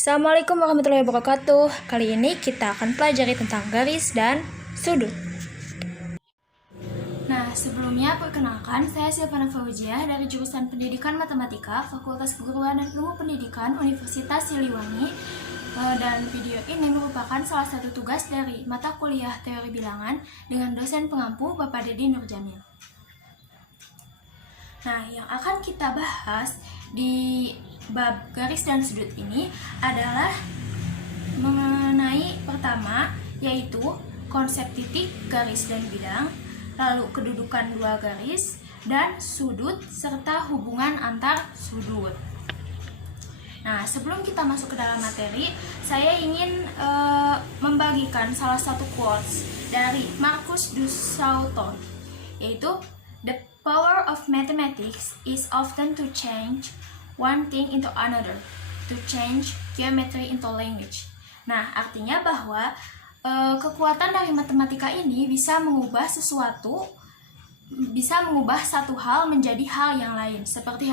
Assalamualaikum warahmatullahi wabarakatuh. Kali ini kita akan pelajari tentang garis dan sudut. Nah, sebelumnya perkenalkan, saya Silvana Fauziah dari jurusan Pendidikan Matematika, Fakultas Keguruan dan Ilmu Pendidikan Universitas Siliwangi. Dan video ini merupakan salah satu tugas dari mata kuliah Teori Bilangan dengan dosen pengampu Bapak Dedi Nurjamil. Nah, yang akan kita bahas di bab garis dan sudut ini adalah mengenai pertama, yaitu konsep titik, garis, dan bidang, lalu kedudukan dua garis, dan sudut, serta hubungan antar sudut. Nah, sebelum kita masuk ke dalam materi, saya ingin membagikan salah satu quotes dari Marcus du Sauton, yaitu "The power of mathematics is often to change one thing into another, to change geometry into language." Nah, artinya bahwa kekuatan dari matematika ini bisa mengubah satu hal menjadi hal yang lain, seperti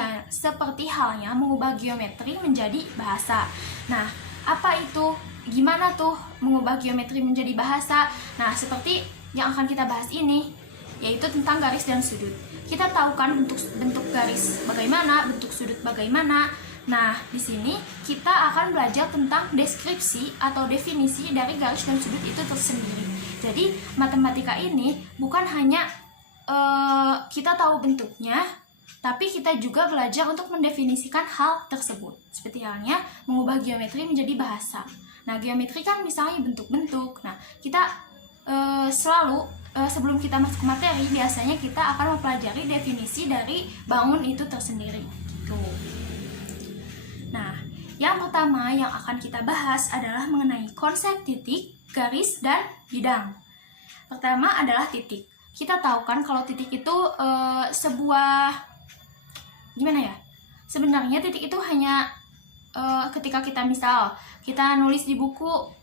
halnya mengubah geometri menjadi bahasa. Nah, apa itu? Gimana tuh mengubah geometri menjadi bahasa? Nah, seperti yang akan kita bahas ini, yaitu tentang garis dan sudut. Kita tahu kan bentuk garis bagaimana, bentuk sudut bagaimana. Nah, di sini kita akan belajar tentang deskripsi atau definisi dari garis dan sudut itu tersendiri. Jadi, matematika ini bukan hanya kita tahu bentuknya, tapi kita juga belajar untuk mendefinisikan hal tersebut. Seperti halnya mengubah geometri menjadi bahasa. Nah, geometri kan misalnya bentuk-bentuk. Nah, kita selalu sebelum kita masuk ke materi, biasanya kita akan mempelajari definisi dari bangun itu tersendiri. Nah, yang pertama yang akan kita bahas adalah mengenai konsep titik, garis, dan bidang. Pertama adalah titik. Kita tahu kan kalau titik itu sebuah, gimana ya? Sebenarnya titik itu hanya ketika kita nulis di buku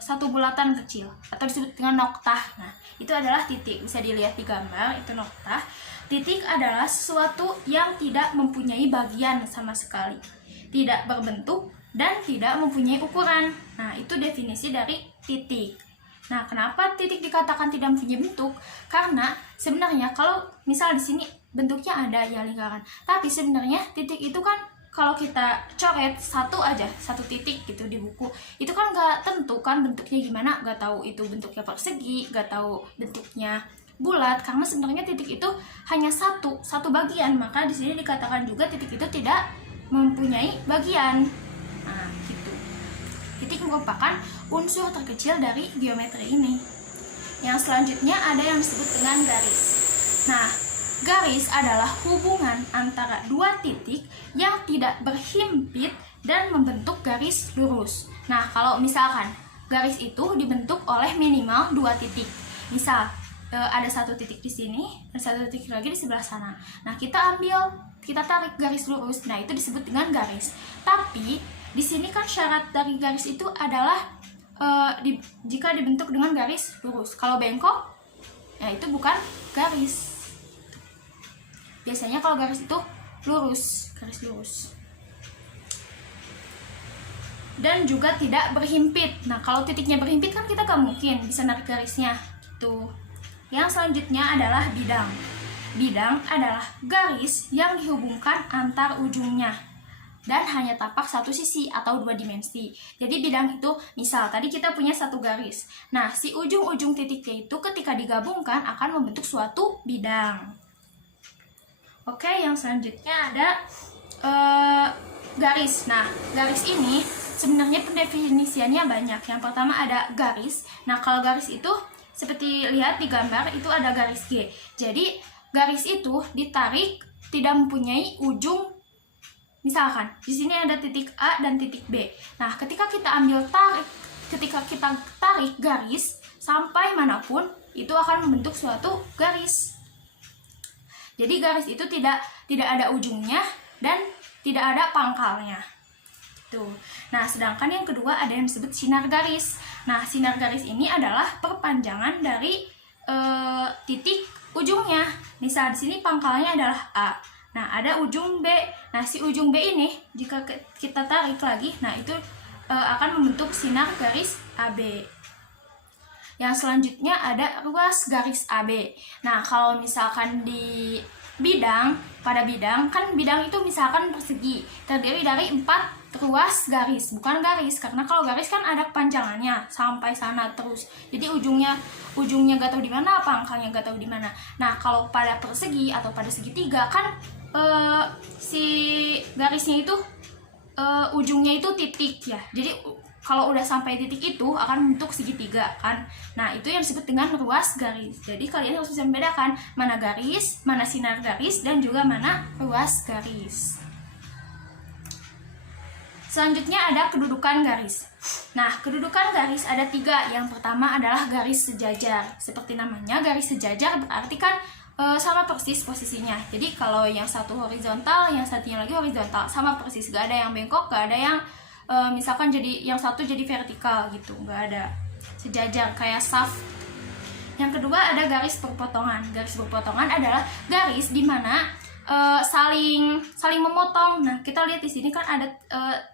satu bulatan kecil atau disebut dengan noktah. Nah, itu adalah titik. Bisa dilihat di gambar, itu noktah. Titik adalah sesuatu yang tidak mempunyai bagian sama sekali, tidak berbentuk, dan tidak mempunyai ukuran. Nah, itu definisi dari titik. Nah, kenapa titik dikatakan tidak mempunyai bentuk? Karena sebenarnya kalau misal di sini bentuknya ada ya lingkaran, tapi sebenarnya titik itu kan kalau kita coret satu titik gitu di buku, itu kan nggak tentu kan bentuknya gimana, nggak tahu itu bentuknya persegi, nggak tahu bentuknya bulat, karena sebenarnya titik itu hanya satu bagian, maka di sini dikatakan juga titik itu tidak mempunyai bagian. Nah, gitu. Titik merupakan unsur terkecil dari geometri ini. Yang selanjutnya ada yang disebut dengan garis. Nah, garis adalah hubungan antara dua titik yang tidak berhimpit dan membentuk garis lurus. Nah, kalau misalkan garis itu dibentuk oleh minimal dua titik. Misal, ada satu titik di sini, dan satu titik lagi di sebelah sana. Nah, kita tarik garis lurus. Nah, itu disebut dengan garis. Tapi, di sini kan syarat dari garis itu adalah jika dibentuk dengan garis lurus. Kalau bengkok, ya itu bukan garis. Biasanya kalau garis itu lurus, garis lurus. Dan juga tidak berhimpit. Nah, kalau titiknya berhimpit kan kita gak mungkin bisa narik garisnya. Tuh. Yang selanjutnya adalah bidang. Bidang adalah garis yang dihubungkan antar ujungnya dan hanya tapak satu sisi atau dua dimensi. Jadi bidang itu, misal tadi kita punya satu garis. Nah, si ujung-ujung titiknya itu ketika digabungkan akan membentuk suatu bidang. Oke, yang selanjutnya ada garis. Nah, garis ini sebenarnya pendefinisiannya banyak. Yang pertama ada garis. Nah, kalau garis itu seperti lihat di gambar itu ada garis G. Jadi, garis itu ditarik tidak mempunyai ujung. Misalkan di sini ada titik A dan titik B. Nah, ketika kita tarik garis sampai manapun, itu akan membentuk suatu garis. Jadi garis itu tidak ada ujungnya dan tidak ada pangkalnya. Tuh. Nah, sedangkan yang kedua ada yang disebut sinar garis. Nah, sinar garis ini adalah perpanjangan dari titik ujungnya. Misal di sini pangkalnya adalah A. Nah, ada ujung B. Nah, si ujung B ini jika kita tarik lagi, nah itu akan membentuk sinar garis AB. Yang selanjutnya ada ruas garis AB. Nah, kalau misalkan di bidang, pada bidang, kan bidang itu misalkan persegi, terdiri dari 4 ruas garis, bukan garis, karena kalau garis kan ada kepanjangannya sampai sana terus. Jadi ujungnya gak tahu di mana, pangkalnya gak tahu di mana. Nah, kalau pada persegi atau pada segitiga kan si garisnya itu ujungnya itu titik ya. Jadi kalau udah sampai titik itu akan membentuk segitiga kan. Nah, itu yang disebut dengan ruas garis. Jadi kalian harus bisa membedakan mana garis, mana sinar garis, dan juga mana ruas garis. Selanjutnya ada kedudukan garis. Nah, kedudukan garis ada 3. Yang pertama adalah garis sejajar. Seperti namanya, garis sejajar berarti kan sama persis posisinya. Jadi kalau yang satu horizontal, yang satunya lagi horizontal, sama persis, gak ada yang bengkok, gak ada yang misalkan jadi yang satu jadi vertikal gitu, nggak ada, sejajar kayak saf. Yang kedua ada garis perpotongan. Garis perpotongan adalah garis di mana saling memotong. Nah, kita lihat di sini kan ada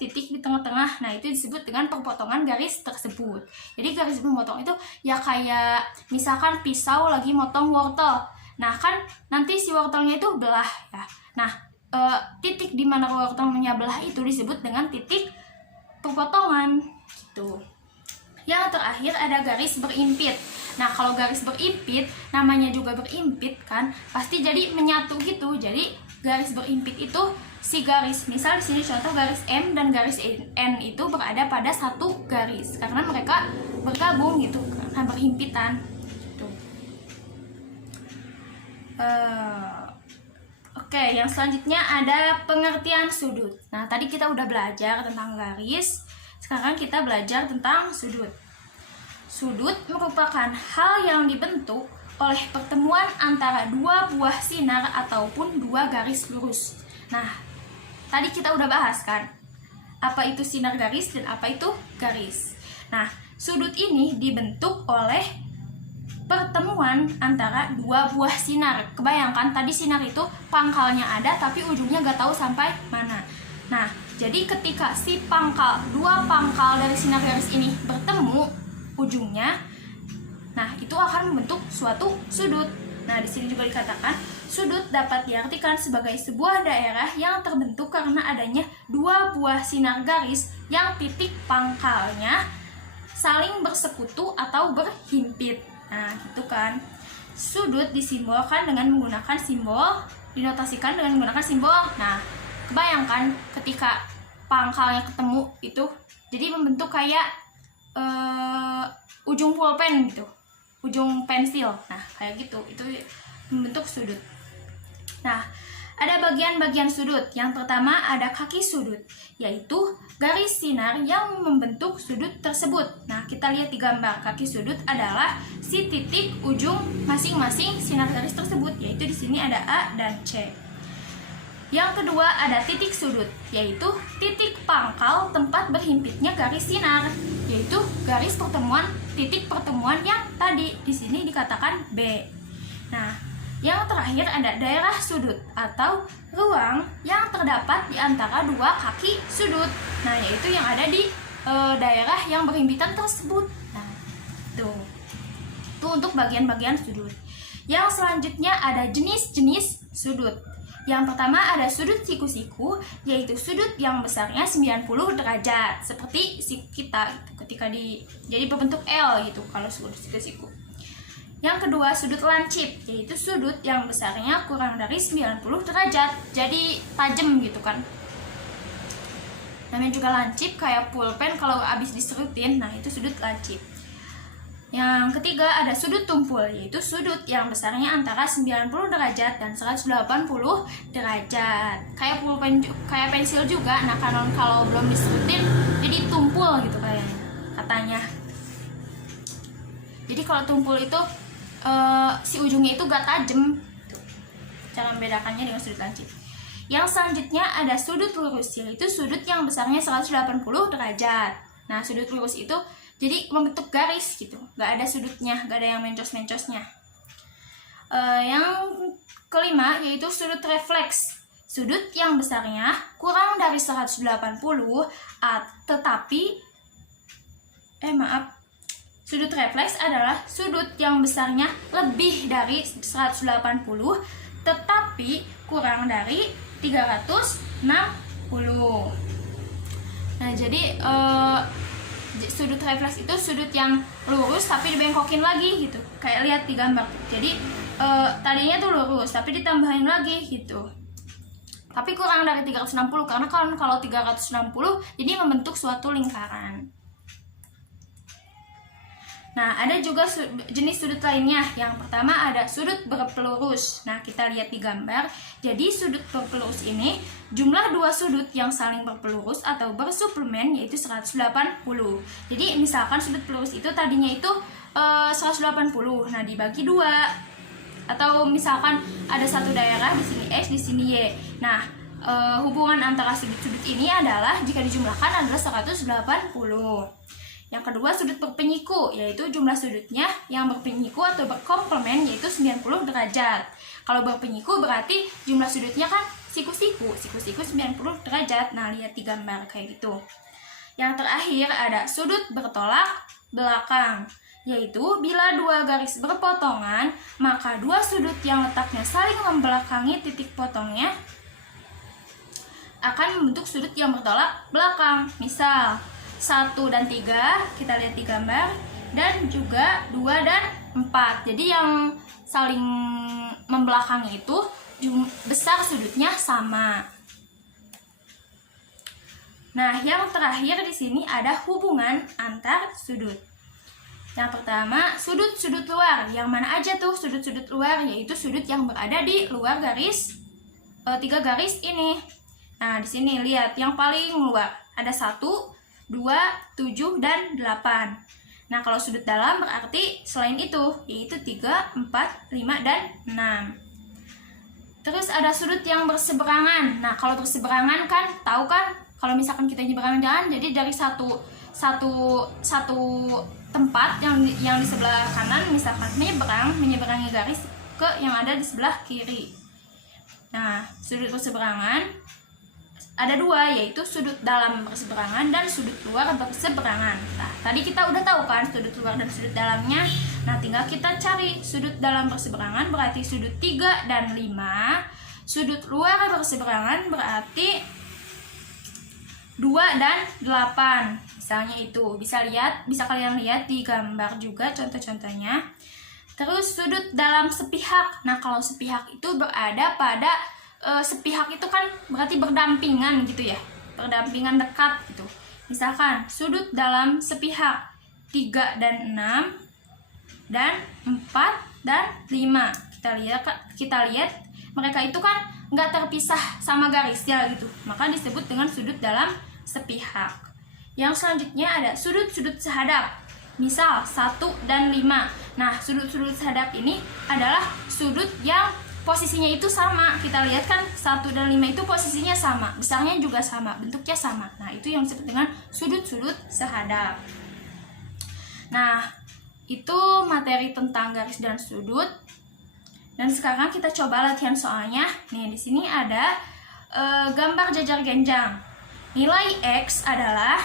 titik di tengah-tengah. Nah, itu disebut dengan perpotongan garis tersebut. Jadi garis memotong itu ya kayak misalkan pisau lagi motong wortel. Nah, kan nanti si wortelnya itu belah ya. Nah, titik di mana wortelnya belah itu disebut dengan titik perpotongan gitu. Yang terakhir ada garis berimpit. Nah, kalau garis berimpit, namanya juga berimpit kan, pasti jadi menyatu gitu. Jadi garis berimpit itu si garis, misal di sini contoh garis M dan garis N itu berada pada satu garis karena mereka bergabung gitu, karena berhimpitan gitu. Oke, yang selanjutnya ada pengertian sudut. Nah, tadi kita udah belajar tentang garis, sekarang kita belajar tentang sudut. Sudut merupakan hal yang dibentuk oleh pertemuan antara 2 buah sinar ataupun 2 garis lurus. Nah, tadi kita udah bahas kan, apa itu sinar garis dan apa itu garis. Nah, sudut ini dibentuk oleh pertemuan antara 2 buah sinar. Kebayangkan tadi sinar itu pangkalnya ada tapi ujungnya gak tahu sampai mana. Nah, jadi ketika si dua pangkal dari sinar garis ini bertemu ujungnya, nah itu akan membentuk suatu sudut. Nah, di sini juga dikatakan sudut dapat diartikan sebagai sebuah daerah yang terbentuk karena adanya 2 buah sinar garis yang titik pangkalnya saling bersekutu atau berhimpit. Nah, gitu kan. Sudut disimbolkan dengan menggunakan simbol, dinotasikan dengan menggunakan simbol. Nah, kebayangkan ketika pangkalnya ketemu itu jadi membentuk kayak ujung pulpen gitu, ujung pensil. Nah, kayak gitu, itu membentuk sudut. Nah, ada bagian-bagian sudut. Yang pertama ada kaki sudut, yaitu garis sinar yang membentuk sudut tersebut. Nah, kita lihat di gambar. Kaki sudut adalah si titik ujung masing-masing sinar garis tersebut, yaitu di sini ada A dan C. Yang kedua ada titik sudut, yaitu titik pangkal tempat berhimpitnya garis sinar, yaitu garis pertemuan, titik pertemuan yang tadi di sini dikatakan B. Nah, yang terakhir ada daerah sudut atau ruang yang terdapat di antara 2 kaki sudut. Nah, yaitu yang ada di daerah yang berhimpitan tersebut. Nah, itu untuk bagian-bagian sudut. Yang selanjutnya ada jenis-jenis sudut. Yang pertama ada sudut siku-siku, yaitu sudut yang besarnya 90 derajat, seperti kita ketika jadi berbentuk L gitu kalau sudut siku-siku. Yang kedua sudut lancip, yaitu sudut yang besarnya kurang dari 90 derajat, jadi tajam gitu kan. Namanya juga lancip, kayak pulpen kalau habis diserutin. Nah, itu sudut lancip. Yang ketiga ada sudut tumpul, yaitu sudut yang besarnya antara 90 derajat dan 180 derajat. Kayak pulpen, kayak pensil juga. Nah, kalau belum diserutin jadi tumpul gitu kayaknya, katanya. Jadi kalau tumpul itu si ujungnya itu gak tajam. Cara membedakannya dengan sudut lancip. Yang selanjutnya ada sudut lurus, yaitu sudut yang besarnya 180 derajat. Nah, sudut lurus itu jadi membentuk garis gitu, gak ada sudutnya, gak ada yang mencos-mencosnya. Yang kelima yaitu sudut refleks. sudut yang besarnya kurang dari 180 sudut refleks adalah sudut yang besarnya lebih dari 180 tetapi kurang dari 360. Nah, jadi sudut refleks itu sudut yang lurus tapi dibengkokin lagi gitu. Kayak lihat di gambar. Jadi tadinya tuh lurus tapi ditambahin lagi gitu. Tapi kurang dari 360 karena kalau 360 jadi membentuk suatu lingkaran. Nah, ada juga jenis sudut lainnya. Yang pertama ada sudut berpelurus. Nah, kita lihat di gambar. Jadi sudut berpelurus ini jumlah dua sudut yang saling berpelurus atau bersuplemen yaitu 180. Jadi misalkan sudut pelurus itu tadinya itu 180. Nah, dibagi dua. Atau misalkan ada satu daerah di sini X, di sini Y. Nah, hubungan antara sudut-sudut ini adalah jika dijumlahkan adalah 180. Yang kedua sudut berpenyiku, yaitu jumlah sudutnya yang berpenyiku atau berkomplemen yaitu 90 derajat. Kalau berpenyiku berarti jumlah sudutnya kan siku-siku 90 derajat. Nah, lihat di gambar kayak gitu. Yang terakhir ada sudut bertolak belakang, yaitu bila dua garis berpotongan, maka dua sudut yang letaknya saling membelakangi titik potongnya akan membentuk sudut yang bertolak belakang. Misal 1 dan 3 kita lihat di gambar, dan juga 2 dan 4. Jadi yang saling membelakangi itu besar sudutnya sama. Nah, yang terakhir di sini ada hubungan antar sudut. Yang pertama, sudut-sudut luar. Yang mana aja tuh sudut-sudut luar? Yaitu sudut yang berada di luar garis 3 garis ini. Nah, di sini lihat yang paling luar ada 1, 2, 7, dan 8. Nah, kalau sudut dalam berarti selain itu, yaitu 3, 4, 5, dan 6. Terus ada sudut yang berseberangan. Nah, kalau berseberangan kan, tahu kan, kalau misalkan kita nyeberangan jalan, jadi dari satu tempat yang di sebelah kanan, misalkan menyeberangi garis ke yang ada di sebelah kiri. Nah, sudut berseberangan ada dua, yaitu sudut dalam berseberangan dan sudut luar berseberangan. Nah, tadi kita udah tahu kan sudut luar dan sudut dalamnya. Nah, tinggal kita cari sudut dalam berseberangan berarti sudut 3 dan 5. Sudut luar berseberangan berarti 2 dan 8. Misalnya itu. Bisa kalian lihat di gambar juga contoh-contohnya. Terus sudut dalam sepihak. Nah, kalau sepihak itu berada pada sepihak itu kan berarti berdampingan gitu ya, berdampingan dekat gitu. Misalkan sudut dalam sepihak 3 dan 6 dan 4 dan 5. Kita lihat mereka itu kan nggak terpisah sama garisnya gitu, maka disebut dengan sudut dalam sepihak. Yang selanjutnya ada sudut-sudut sehadap. Misal 1 dan 5. Nah, sudut-sudut sehadap ini adalah sudut yang posisinya itu sama. Kita lihat kan 1 dan 5 itu posisinya sama, besarnya juga sama, bentuknya sama. Nah, itu yang disebut dengan sudut-sudut sehadap. Nah, itu materi tentang garis dan sudut. Dan sekarang kita coba latihan soalnya. Nih, di sini ada gambar jajar genjang. Nilai X adalah,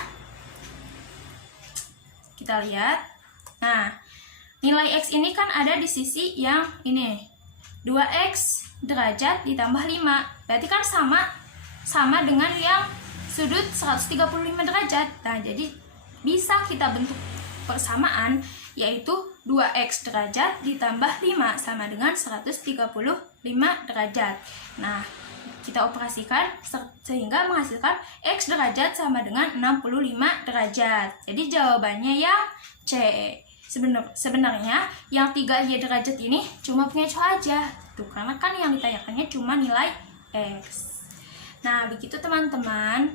kita lihat. Nah, nilai X ini kan ada di sisi yang ini. 2x derajat ditambah 5. Berarti kan sama dengan yang sudut 135 derajat. Nah, jadi bisa kita bentuk persamaan, yaitu 2x derajat ditambah 5 sama dengan 135 derajat. Nah, kita operasikan sehingga menghasilkan x derajat sama dengan 65 derajat. Jadi jawabannya yang C. Sebenarnya yang 3y derajat ini cuma punya cowok aja tuh, karena kan yang ditanyakannya cuma nilai X. Nah, begitu teman-teman.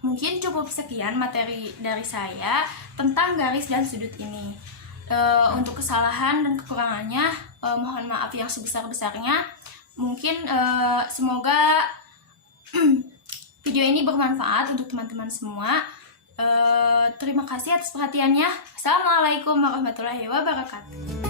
Mungkin cukup sekian materi dari saya tentang garis dan sudut ini. Untuk kesalahan dan kekurangannya mohon maaf yang sebesar-besarnya. Mungkin semoga video ini bermanfaat untuk teman-teman semua. Terima kasih atas perhatiannya. Assalamualaikum warahmatullahi wabarakatuh.